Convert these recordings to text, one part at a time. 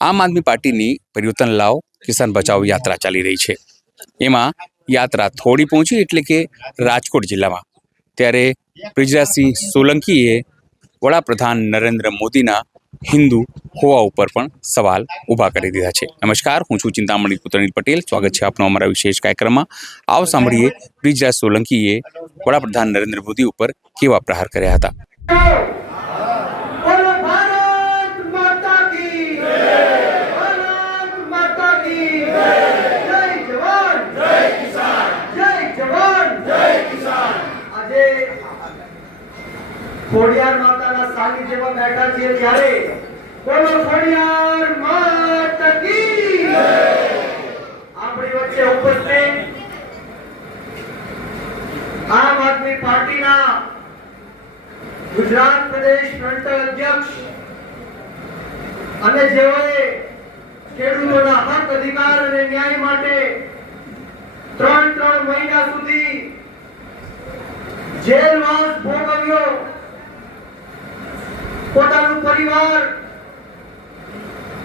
આમ આદમી પાર્ટીની પરિવર્તન લાવ કિસાન બચાવ યાત્રા ચાલી રહી છે। એમાં યાત્રા થોડી પહોંચી એટલે કે રાજકોટ જિલ્લામાં, ત્યારે બ્રિજરાજસિંહ સોલંકીએ વડાપ્રધાન નરેન્દ્ર મોદીના હિન્દુ હોવા ઉપર પણ સવાલ ઊભા કરી દીધા છે। નમસ્કાર, હું છું ચિંતામણી પુત્રનીલ પટેલ। સ્વાગત છે આપનો અમારા વિશેષ કાર્યક્રમમાં। આવો સાંભળીએ બ્રિજરાજ સોલંકીએ વડાપ્રધાન નરેન્દ્ર મોદી ઉપર કેવા પ્રહાર કર્યા હતા। ખોડિયાર માતાના સાનિધ્યમાં બેઠા છીએ ત્યારે બોલો ખોડિયાર માતા કી જય। આપણી વચ્ચે ઉપસ્થિત આમ આદમી પાર્ટીના ગુજરાત પ્રદેશ ફ્રન્ટલ અધ્યક્ષ અને જેઓએ ખેડૂતોના હક અધિકાર અને ન્યાય માટે 3 મહિના સુધી જેલવાસ ભોગવ્યો, પોતાનું પરિવાર,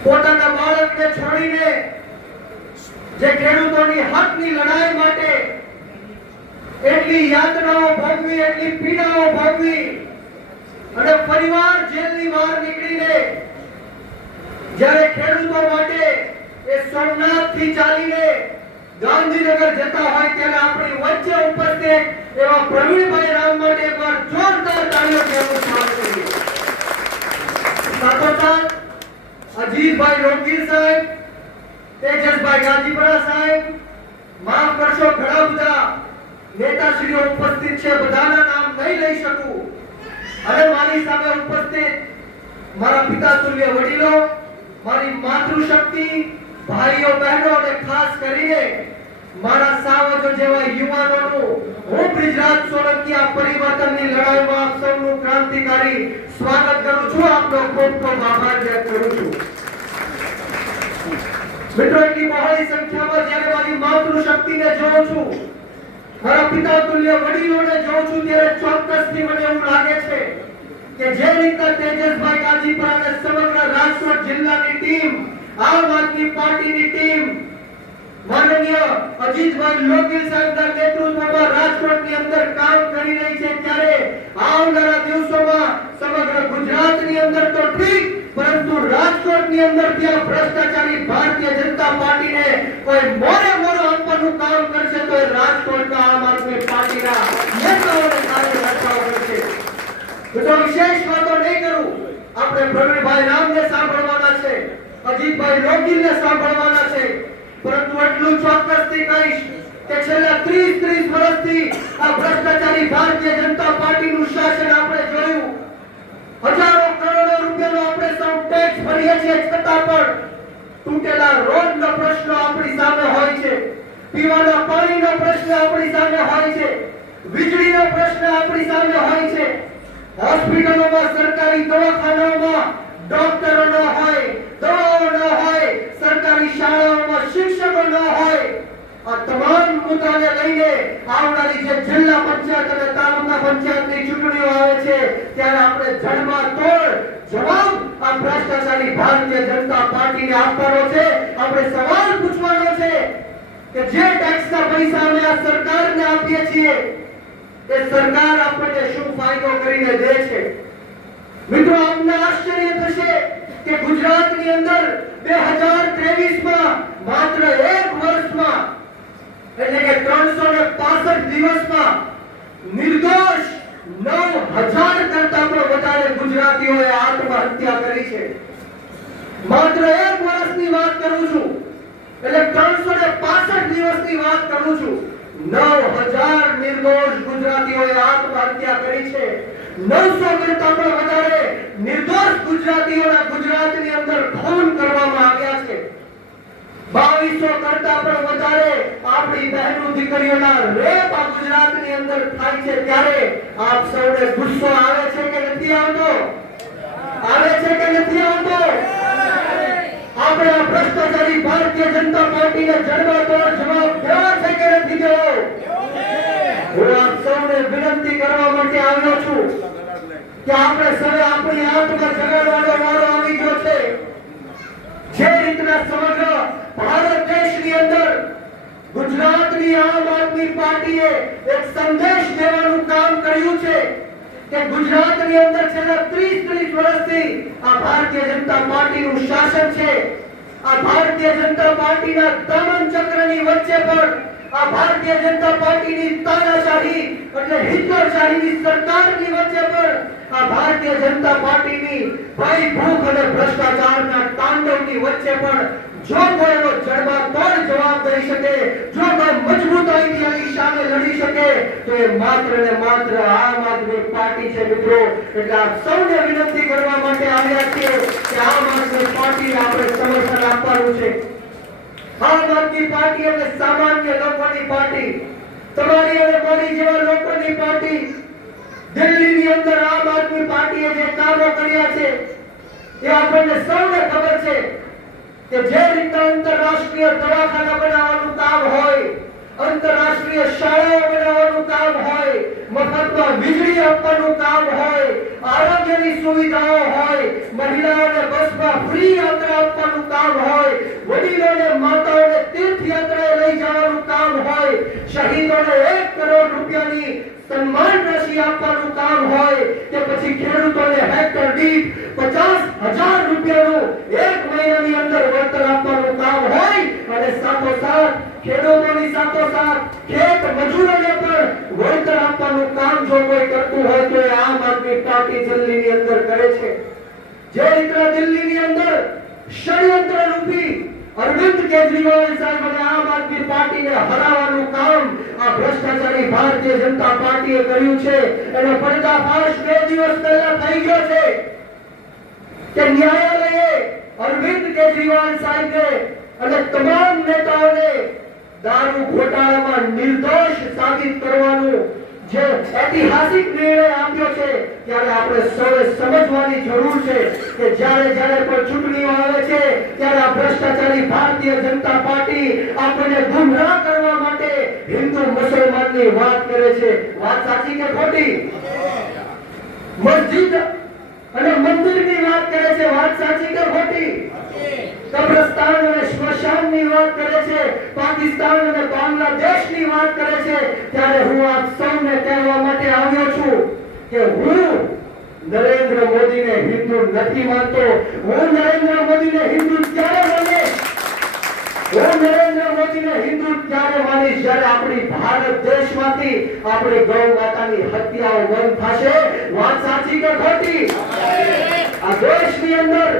પોતાના બાળકને છોડીને જે ખેડૂતોની હકની લડાઈ માટે એટલી યાતનાઓ ભોગવી, એટલી પીડાઓ ભોગવી અને પરિવાર જેલની બહાર નીકળીને જ્યારે ખેડૂતો માટે એ સોમનાથથી ચાલીને ગાંધીનગર જતા હોય ત્યારે આપણી વચ્ચે ઉપસ્થિત એવા પ્રવીણભાઈ રામ માટે એકવાર જોરદાર તાળીઓથી આપણે સ્વાગત કરીએ। સાથોસાથ અજીતભાઈ લોકગીર સાહેબ, તેજસભાઈ ગાજીપરા સાહેબ, માફ કરશો ઘણા બધા નેતાશ્રીઓ ઉપસ્થિત છે, બધાના નામ નહીં લઈ શકું, અને મારી સામે ઉપસ્થિત મારા પિતા તુલ્ય વડીલો, મારી માતૃશક્તિ, ભાઈઓ બહેનો અને ખાસ કરીને મારા સાવજો જેવા યુવાનોનું હું બ્રિજરાજ સોલંકી આ પરિવર્તનની લડાઈમાં આપ સૌનું ક્રાંતિકારી સ્વાગત કરું છું। આપનો ખૂબ ખૂબ આભાર વ્યક્ત કરું છું। મિત્રો, એટલી બહોળી સંખ્યામાં જ્યારે મારી માતૃશક્તિને જોઉં છું, મારા પિતા તુલ્ય વડીલોને જોઉં છું, ત્યારે ચોક્કસથી મને એવું લાગે છે કે જે રીતના તેજસભાઈ ગાજીપરા અને સમગ્ર રાજકોટ જિલ્લાની ટીમ, આમ આદમી પાર્ટીની ટીમ માનનીય અજીતભાઈ લોકગીર સાહેબના નેતૃત્વમાં રાજકોટની અંદર કામ કરી રહી છે, ત્યારે આવનારા દિવસોમાં સમગ્ર ગુજરાતની અંદર તો ઠીક, પરંતુ રાજકોટની અંદર ત્યાં ભ્રષ્ટાચારી ભારતીય જનતા પાર્ટીને કોઈ મોરે મોરો આપવાનું કામ કરશે તો એ રાજકોટના આમ આદમી પાર્ટીના નેતાઓને કાર્યકર્તાઓ કરશે। તો વિશેષ વાતો નહીં કરું, આપણે પ્રવીણભાઈ રામને સાંભળવાના છે, અજીતભાઈ લોકગીરને સાંભળવાના છે, પરંતુ એટલું ચોક્કસથી કહીશ કે છેલ્લા 30 વર્ષથી આ ભ્રષ્ટાચારી ભારતીય જનતા પાર્ટીનું શાસન આપણે જોયું। હજારો કરોડો રૂપિયાનો આપણે સૌ ટેક્સ ભરીએ છીએ, છતાં પણ તૂટેલા રોડનો પ્રશ્ન આપણી સામે હોય છે, પીવાના પાણીનો પ્રશ્ન આપણી સામે હોય છે, વીજળીનો પ્રશ્ન આપણી સામે હોય છે, હોસ્પિટલોમાં, સરકારી દવાખાનાઓમાં ડોક્ટરો ન હોય, દવાઓ ન હોય, સરકારી શાળાઓમાં શિક્ષકો ન હોય। આ તમામ મુદ્દાને લઈને આવનારી જે જિલ્લા પંચાયત અને તાલુકા પંચાયતની ચૂંટણીઓ આવે છે ત્યારે આપણે જડબાતોડ જવાબ આ ભ્રષ્ટાચારી ભારતીય જનતા પાર્ટીને આપવાનો છે। આપણે સવાલ પૂછવાનો છે કે જે ટેક્સના પૈસા અમે આ સરકારને આપીએ છીએ એ સરકાર આપણને શું ફાયદો કરીને દે છે। મિત્રો, આપને આશ્ચર્ય થશે કે ગુજરાતની અંદર 2023માં માત્ર એક વર્ષમાં એટલે કે 365 દિવસમાં નિર્દોષ 9000 કરતા પણ વધારે ગુજરાતીઓએ આત્મહત્યા કરી છે। માત્ર એક વર્ષની વાત કરું છું, એટલે 365 દિવસની વાત કરું છું, 9000 નિર્દોષ ગુજરાતીઓએ આત્મહત્યા કરી છે। 900 કરતા પણ વધારે નિર્દોષ ગુજરાતીઓના ગુજરાતની અંદર ખૂન કરવામાં આવ્યા છે। 2200 કરતા પણ વધારે આપણી બહેનો દીકરીઓના રેપ આ ગુજરાતની અંદર થાય છે। ત્યારે આપ સૌને ગુસ્સો આવે છે કે નથી આવતો? આવે છે કે નથી આવતો? આપણે આ ભ્રષ્ટાચારી ભારતીય જનતા પાર્ટીને જડબાતોડ જવાબ દેવો છે કે નથી દેવો? હું આપ સૌને વિનંતી કરવા માટે આવ્યો છું કે આપણે સૌએ આપણી આત્મા જગાડવાનો વારો આવી ગયો છે। જે રીતના સમગ્ર ભારત દેશની અંદર ગુજરાતની આમ આદમી પાર્ટીએ એક સંદેશ દેવાનું કામ કર્યું છે કે ગુજરાતની અંદર છેલ્લા 30 વર્ષથી આ ભારતીય જનતા પાર્ટીનું શાસન છે. આ ભારતીય જનતા પાર્ટીના દમન ચક્રની વચ્ચે પણ આ ભારતીય જનતા પાર્ટીની તાનાશાહી એટલે હિટલરશાહીની સરકારની વચ્ચે પણ આ ભારતીય જનતા પાર્ટીની ભય ભૂખ અને ભ્રષ્ટાચારના તાંડવની વચ્ચે પણ જો કોઈ એનો જડબાતોડ જવાબ દઈ શકે, જો કોઈ મજબૂતાઈથી આની સામે લડી શકે તો એ માત્ર ને માત્ર આમ આદમી પાર્ટી છે. મિત્રો, એટલે આપ સૌને વિનંતી કરવા માટે આવ્યા છીએ કે આમ આદમી પાર્ટીને આપણે સમર્થન આપવાનું છે. આમ આદમી પાર્ટી એટલે સામાન્ય લોકોની પાર્ટી, તમારી અને મારી જેવા લોકોની પાર્ટી. દિલ્હીની અંદર આમ આદમી પાર્ટીએ જે કામો કર્યા છે એ આપણને સૌને ખબર છે કે જે રીતના આંતરરાષ્ટ્રીય દવાખાના બનાવવાનું કામ હોય, આંતરરાષ્ટ્રીય શાળાઓ બનાવવાનું કામ હોય, મફતમાં વીજળી આપવાનું કામ હોય, આરોગ્યની સુવિધાઓ હોય, મહિલાઓને બસમાં ફ્રી યાત્રા આપવાનું કામ હોય, વડીલોને માતાઓને તીર્થયાત્રાએ લઈ જવાનું કામ હોય, શહીદોને 1 કરોડ રૂપિયાની સન્માન રાશિ આપવાનું કામ હોય કે પછી ખેડૂતોને હેક્ટર દીઠ 50,000 રૂપિયાનું 1 મહિનાની અંદર વળતર આપવાનું કામ હોય અને સાથોસાથ ખેડૂતોની સાથોસાથ ખેત મજૂરોને પણ વળતર આપવાનું કામ જો કોઈ કરતું હોય તો એ આમ આદમી પાર્ટી દિલ્હીની અંદર કરે છે. જે રીતના દિલ્હીની અંદર ષડયંત્ર રૂપી અરવિંદ કેજરીવાલ સાહેબ અને આમ આદમી પાર્ટીને હરાવવાનું કામ આ ભ્રષ્ટાચારી ભારતીય જનતા પાર્ટીએ કર્યું છે એનો પર્દાફાશ 2 દિવસ પહેલા થઈ ગયો છે કે ન્યાયાલયે અરવિંદ કેજરીવાલ સાહેબને અને તમામ નેતાઓને દારૂ ઘોટાળામાં નિર્દોષ સાબિત કરવાનું જે ઐતિહાસિક નિર્ણય આપ્યો છે ત્યારે આપણે સૌએ સમજવાની જરૂર છે કે જ્યારે પણ ચૂંટણીઓ આવે છે ત્યારે આ ભ્રષ્ટાચારી ભારતીય જનતા પાર્ટી આપણને ગુમરાહ કરવા માટે હિન્દુ મુસલમાનની વાત કરે છે. વાત સાચી કે ખોટી? મસ્જિદ અને મંદિરની વાત કરે છે. વાત સાચી કે ખોટી? કબ્રસ્તાન અને સ્મશાનની વાત કરે છે, પાકિસ્તાન અને બાંગ્લાદેશની વાત કરે છે. ત્યારે હું આપ સૌને કહેવા માટે આવ્યો છું કે હું નરેન્દ્ર મોદીને હિન્દુ નથી માનતો. હું નરેન્દ્ર મોદીને હિન્દુ ત્યારે માનીશ જ્યારે આપણી ભારત દેશમાંથી આપણી ગૌ માતાની હત્યાઓ બંધ થશે. વાત સાચી કે ખોટી? આ દેશની અંદર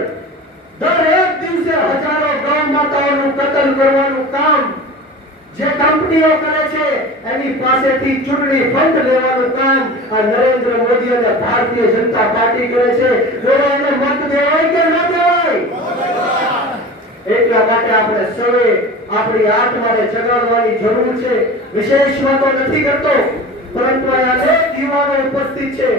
દરેક દિવસે હજારો ગૌ માતાઓનું કતલ કરવાનું કામ જે કંપનીઓ કરે છે એની પાસેથી ચૂંટણી ફંડ લેવાનું કામ આ નરેન્દ્ર મોદી અને ભારતીય જનતા પાર્ટી કરે છે. બોલો, એને મત દેવાય કે ન દેવાય? એટલા માટે આપણે સૌએ આપણી આત્માને જગાડવાની જરૂર છે. વિશેષ વાતો નથી કરતો, પરંતુ અહીંયા અનેક યુવાનો ઉપસ્થિત છે.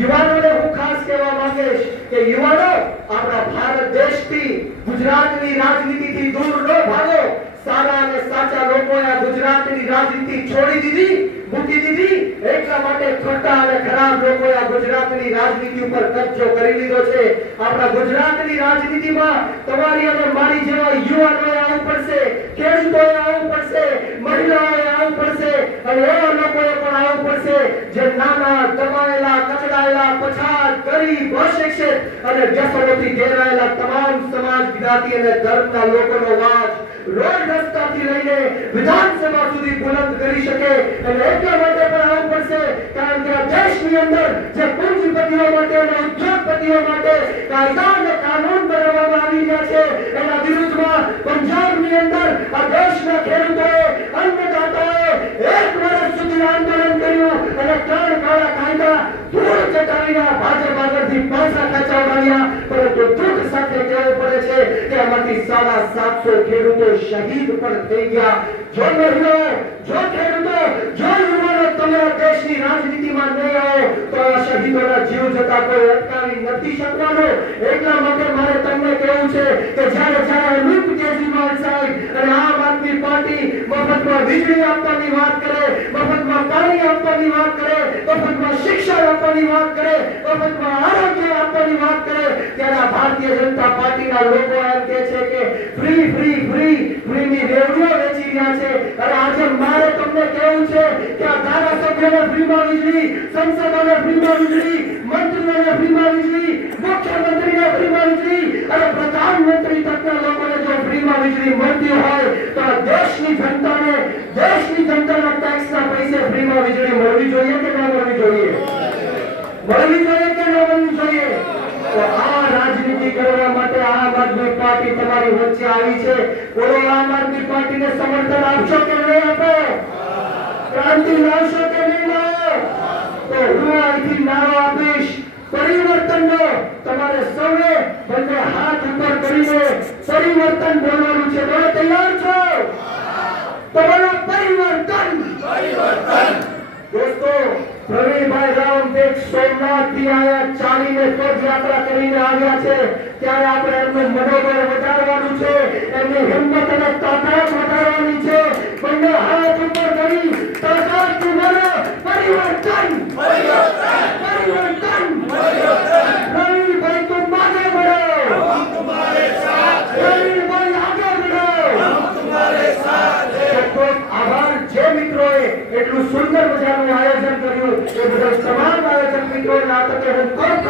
યુવાનોને હું ખાસ કહેવા માંગીશ કે યુવાનો, આપણા ભારત દેશથી ગુજરાતની રાજનીતિથી દૂર ન ભાગો. સારા અને સાચા લોકોએ આ ગુજરાતની રાજનીતિ છોડી દીધી, મૂકી દીધી. એટલા માટે ખોટા અને ખરાબ લોકોએ આ ગુજરાતની રાજનીતિ ઉપર કબજો કરી લીધો છે. આપણા ગુજરાતની રાજનીતિમાં તમારી અને મારી જેવા યુવાનોએ આવવું પડશે, ખેડૂતોએ આવવું પડશે, મહિલાઓએ આવવું પડશે અને એવા લોકોએ પણ આવવું પડશે જે નાના, દબાયેલા, કચડાયેલા, પછાત, ગરીબ, અશિક્ષિત અને વ્યસનોથી ઘેરાયેલા તમામ સમાજ, જ્ઞાતિ અને ધર્મના લોકોનો અવાજ રોડ રસ્તાથી લઈને વિધાનસભા સુધી બુલંદ કરી શકે. અને એટલા માટે પણ આવવું પડશે કારણ કે આ દેશની અંદર જે પૂંજીપતિઓ માટે અને ઉદ્યોગપતિઓ માટે કાયદા અને કાનૂન બનાવવામાં આવી ગયા છે એના વિરુદ્ધમાં પંજાબની અંદર આ દેશના ખેડૂતોએ, અન્નદાતાઓએ 1 વર્ષ સુધી આંદોલન કર્યું અને 3 કાળા કાયદા ધૂળ ચટાવીને ભાજપ આગળથી પૈસા ખેંચાવડાવ્યા. પરંતુ દુઃખ સાથે કહેવું પડે છે કે આમાંથી 750 ખેડૂતો શહીદ પણ થઈ ગયા. જો મહિલાઓ, જો ખેડૂતો, જો યુવાનો તમે દેશની રાજનીતિમાં નહીં આવે તો આ શહીદોના જીવ જતા કોઈ અટકાવી નથી શકવાનો. એટલા માટે મારે તમને કહેવું છે કે જ્યારે અમિત કેજરીવાલ સાહેબ અને આમ આદમી પાર્ટી મફતમાં વીજળી આપવાની વાત કરે, મફતમાં પાણી આપવાની વાત કરે, મફતમાં શિક્ષણ આપવાની વાત કરે, મફતમાં આરોગ્ય આપવાની વાત કરે, ત્યારે આ ભારતીય જનતા પાર્ટીના લોકો એમ કહે છે કે ફ્રીની રેવડીઓ વેચી રહ્યા છે. અને આજે મારે તમને કહેવું છે કે આ ધારાસભ્યોને ફ્રીમાં વીજળી, સંસદોને ફ્રીમાં વીજળી, મંત્રીઓને ફ્રીમાં વીજળી, મુખ્યમંત્રીને ફ્રીમાં વીજળી અને પ્રધાનમંત્રી તકના લોકોને જો ફ્રીમાં વીજળી મળતી હોય તો આ દેશની જનતાના ટેક્સના પૈસે ફ્રીમાં વીજળી મળવી જોઈએ કે ન મળવી જોઈએ? મળવી જોઈએ કે ન મળવી જોઈએ? તો આ રાજનીતિ કરવા માટે આમ આદમી પાર્ટી તમારી વચ્ચે આવી છે. બોલો, આમ આદમી પાર્ટીને સમર્થન આપશો કે નહીં આપો? ક્રાંતિ લાવશો કે નહીં લાવો? તો હું અહીંથી નારો આપીશ પરિવર્તનનો. તમારે સૌએ બંને હાથ ઉપર કરીને પરિવર્તન બોલવાનું છે. બોલો, તૈયાર છો? તો બોલો, પરિવર્તન. દોસ્તો, પ્રવીણભાઈ રામદેવ સોમનાથથી આયા, ચાલીને પદયાત્રા કરીને આવ્યા છે. ત્યારે આપણે એમનું મનોબળ વધારવાનું છે, એમની હિંમત અને તાકાત વધારવાની છે. બંને હાથ ઉપર કરી તાકાતથી બોલો, પરિવર્તન. પ્રવીણભાઈ, તુમ આગે बढ़ो, हम तुम्हारे साथ हैं. પ્રવીણભાઈ, આગે बढ़ो, हम तुम्हारे साथ हैं. તો આભાર જે મિત્રોએ એટલું સુંદર મજાનું આયોજન કર્યું એ બદલ તમામ આયોજક મિત્રોને આ તકે હું ખૂબ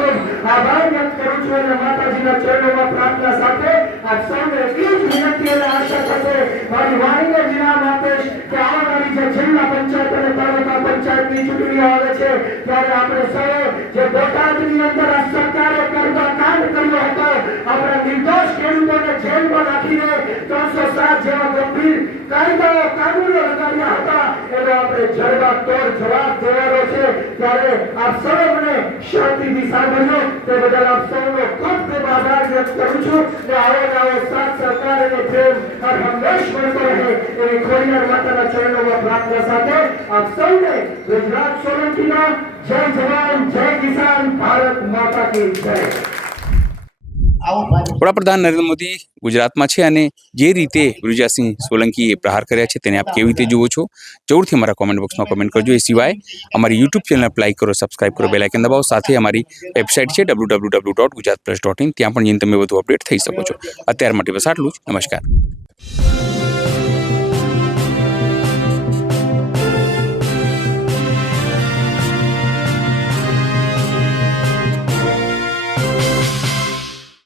આભાર વ્યક્ત કરું છું અને માતાજીના ચરણોમાં પ્રાર્થના સાથે આપ સૌને એટલી જ વિનંતી અને આશા સાથે મારી વાણીને વિરામ આપીશ કે આવનારી જે જિલ્લા પંચાયત અને તાલુકા પંચાયતની ચૂંટણીઓ આવે છે ત્યારે આપણે સૌ જે બોટાદની અંદર આ સરકારે કરતા કાંડ કર્યો હતો, આપણા નિર્દોષ ખેડૂતોને જેલમાં નાખીને 307 જેવા ગંભીર કાયદાઓ કાનૂનો લગાવ્યા હતા, એનો આપણે જડબાતોડ જવાબ દેવાનો છે. ત્યારે આપ સૌએ મને શાંતિથી સાંભળ્યો તે બદલ આપ સૌનો ખૂબ આભાર વ્યક્ત કરું છું. કે આવો સાથ સહકાર અને પ્રેમ હર હંમેશ મળતો રહે એવી ખોડિયાર માતાના ચરણોમાં પ્રાર્થના સાથે આપ સૌને ગુજરાત સોલંકીના જય જવાન, જય કિસાન, ભારત માતા કી જય. વડાપ્રધાન નરેન્દ્ર મોદી ગુજરાતમાં છે અને જે રીતે બ્રિજરાજસિંહ સોલંકીએ પ્રહાર કર્યા છે તેને આપ કેવી રીતે જુઓ છો? જરૂરથી અમારા કોમેન્ટ બોક્સમાં કોમેન્ટ કરજો. એ સિવાય અમારી યુટ્યુબ ચેનલ લાઈક કરો, સબસ્ક્રાઇબ કરો, બેલ આઇકન દબાવો. સાથે અમારી વેબસાઇટ છે www.gujaratpress.in, ત્યાં પણ જઈને તમે વધુ અપડેટ થઈ શકો છો. અત્યાર માટે બસ આટલું જ. નમસ્કાર.